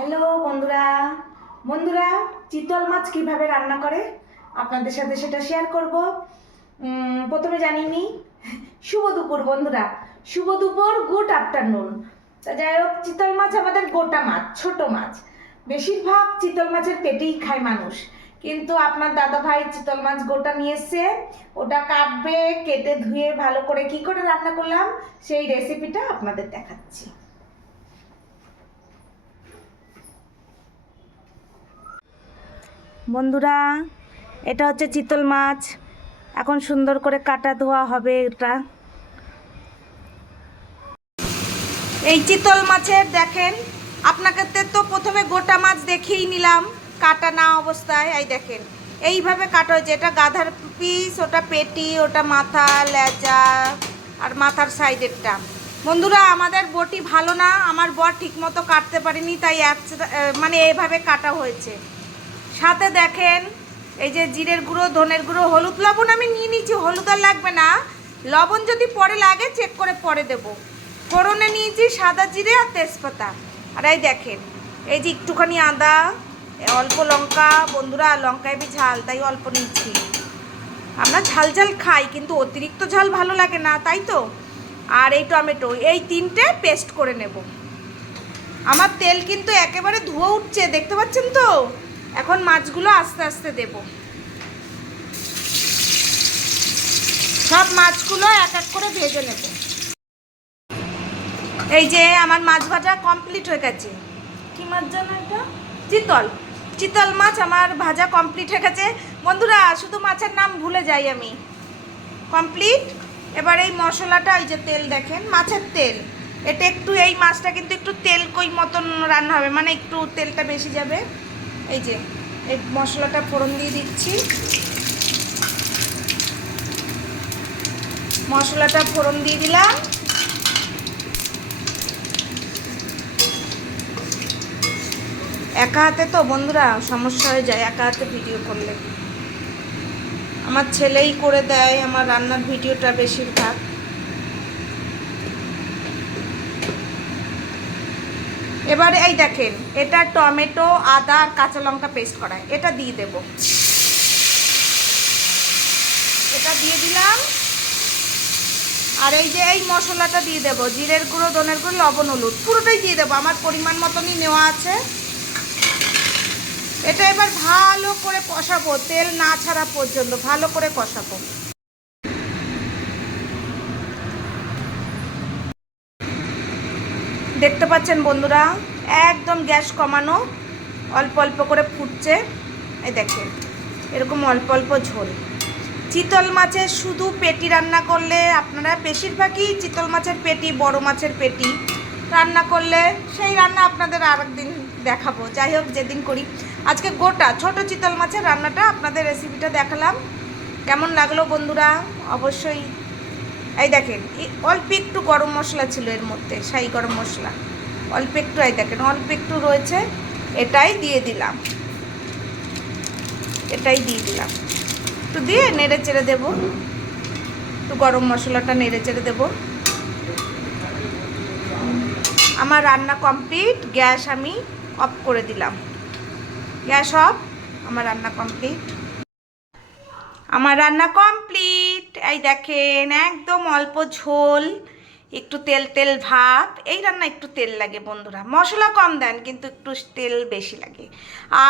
Hello বন্ধুরা। বন্ধুরা, চিতল মাছ কীভাবে রান্না করে? আপনাদের সাথে সেটা শেয়ার করব। প্রথমে জানিনি শুভ দুপুর বন্ধুরা। শুভ দুপুর গুড আফটারনুন তা যাই হোক, চিতল মাছ আমাদের গোটা মাছ, ছোট মাছ। বেশিরভাগ চিতল মাছের পেটেই খায় মানুষ। কিন্তু আপনার দাদা ভাই চিতল মাছ গোটা নিয়ে এসছে। ওটা কাটবে, কেটে ধুয়ে ভালো করে কি করে রান্না করলাম, সেই রেসিপিটা আপনাদের দেখাচ্ছি। বন্ধুরা, এটা হচ্ছে চিতল মাছ। এখন সুন্দর করে কাটা ধোয়া হবে এটা। এই চিতল মাছের দেখেন, আপনাকে তো প্রথমে গোটা মাছ দেখেই নিলাম, কাটা না অবস্থায়, এই দেখেন। এইভাবে কাটা হয়েছে, এটা গাধার পিস, ওটা পেটি, ওটা মাথা, লেজা, আর মাথার সাইডেরটা বন্ধুরা, আমাদের বটি ভালো না, আমার বর ঠিকমতো কাটতে পারেনি, তাই মানে এভাবে কাটা হয়েছে। সাথে দেখেন, এই যে জিরের গুঁড়ো, ধনের গুঁড়ো, হলুদ, লবণ আমি নিয়ে নিচ্ছি হলুদ আর লাগবে না। লবণ যদি পরে লাগে চেক করে পরে দেব। ফোড়নে নিয়েছি সাদা জিরে আর তেজপাতা। আর এই দেখেন, এই যে একটুখানি আদা অল্প লঙ্কা, বন্ধুরা, লঙ্কায় এবি ঝাল, তাই অল্প নিচ্ছি আমরা ঝাল ঝাল খাই, কিন্তু অতিরিক্ত ঝাল ভালো লাগে না, তাই তো? আর এই টমেটো, এই তিনটে পেস্ট করে নেব। আমার তেল কিন্তু একেবারে ধুয়ে উঠছে, দেখতে পাচ্ছেন তো? এখন মাছগুলো আস্তে আস্তে দেব। সব মাছগুলো এক এক করে ভেজে নেব। এই যে আমার মাছ ভাজা কমপ্লিট হয়ে গেছে। কি মাছ জানো এটা? চিতল। চিতল মাছ আমার ভাজা কমপ্লিট হয়ে গেছে। বন্ধুরা শুধু মাছের নাম ভুলে যাই আমি। কমপ্লিট এবার এই মশলাটা এই যে তেল দেখেন মাছের তেল। এটা একটু এই মাছটা কিন্তু একটু তেল কই মতন রান্না হবে মানে একটু তেলটা বেশি যাবে। এই যে, এই মশলাটা ফোড়ন দিয়ে দিচ্ছি। মশলাটা ফোড়ন দিয়ে দিলাম। একা হাতে তো, বন্ধুরা, সমস্যা হয়ে যায়, একা হাতে ভিডিও করলে। আমার ছেলেই করে দেয়, আমার রান্নার ভিডিওটা বেশিরভাগ। এবারে এই দেখেন, এটা টমেটো, আদা আর কাঁচা লঙ্কা পেস্ট করা। এটা দিয়ে দেব। এটা দিয়ে দিলাম। আর এই যে এই মশলাটা দিয়ে দেবো, জিরের গুঁড়ো, ধনের গুঁড়ো, লবণ, হলুদ, পুরোটাই দিয়ে দেবো। আমার পরিমাণ মতনই নেওয়া আছে। এটা এবার ভালো করে কষাবো, তেল না ছাড়া পর্যন্ত, ভালো করে কষাবো। দেখতে পাচ্ছেন বন্ধুরা, একদম গ্যাস কমানো, অল্প অল্প করে ফুটছে। এই দেখেন, এরকম অল্প অল্প ঝোল। চিতল মাছের শুধু পেটি রান্না করলে আপনারা, বেশিরভাগই চিতল মাছের পেটি, বড় মাছের পেটি রান্না করলে সেই রান্না আপনাদের আর একদিন দেখাবো। যাই হোক, যেদিন করি। আজকে গোটা ছোট চিতল মাছের রান্নাটা আপনাদের রেসিপিটা দেখালাম। কেমন লাগল বন্ধুরা? অবশ্যই এই দেখেন অল্প একটু গরম মশলা ছিল এর মধ্যে, শাহি গরম মশলা। অল্প একটু, এই দেখেন, অল্প একটু রয়েছে, এটাই দিয়ে দিলাম। এটাই দিয়ে দিলাম। একটু দিয়ে নেড়ে চেড়ে দেবো। একটু গরম মশলাটা নেড়ে চেড়ে দেবো। আমার রান্না কমপ্লিট, গ্যাস আমি অফ করে দিলাম। গ্যাস অফ, আমার রান্না কমপ্লিট। আমার রান্না কমপ্লিট। এই দেখেন, একদম অল্প ঝোল, একটু তেল তেল ভাব এই রান্না একটু তেল লাগে বন্ধুরা। মশলা কম দেন, কিন্তু একটু তেল বেশি লাগে।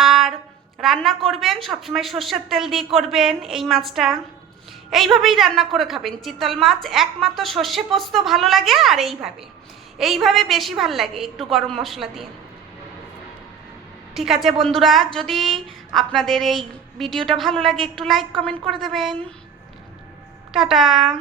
আর রান্না করবেন, সবসময় সর্ষের তেল দিয়ে করবেন এই মাছটা। এইভাবেই রান্না করে খাবেন। চিতল মাছ একমাত্র সর্ষে পোস্ত ভালো লাগে আর এইভাবে। এইভাবে বেশি ভালো লাগে একটু গরম মশলা দিয়ে। ঠিক আছে বন্ধুরা, যদি আপনাদের এই ভিডিওটা ভালো লাগে, একটু লাইক কমেন্ট করে দেবেন। 哒哒